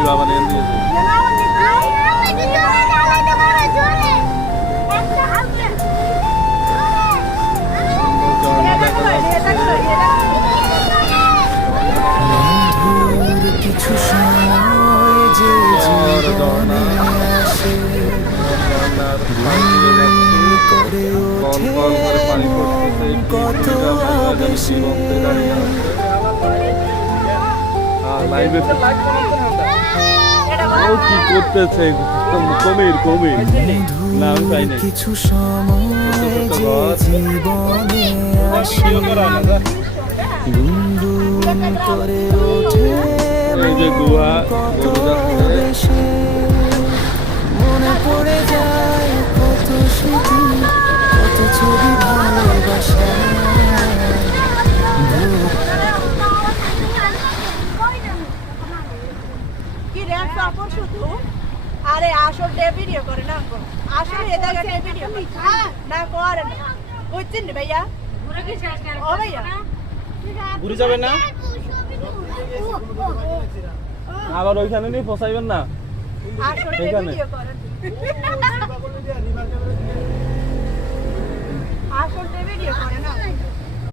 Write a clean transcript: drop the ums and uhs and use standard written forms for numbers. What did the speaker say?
চালাইল বাবা নেন দিয়েছে কিছু সময় যে জীবনে আসে করে ওঠে কত বেশি কি করতেছে কমির না আমি পাই নাই কিছু সময় যে জীবনে আসে গুনগুন করে ওঠে এই যে গুহা কত বেশি মনে পড়ে যায় কত স্মৃতি কত ছবি ভালোবাসা কি রে কাপড় শুধু আরে আসল ডে ভিডিও করে না আসলে এ জায়গাটা ভিডিও না করে না বুঝছেন রে ভাইয়া ও ভাইয়া ঘুরে যাবেন না আবার ওইখানে নিয়ে ফসাইবেন না আসল ডে ভিডিও করে আসল ডে ভিডিও করে না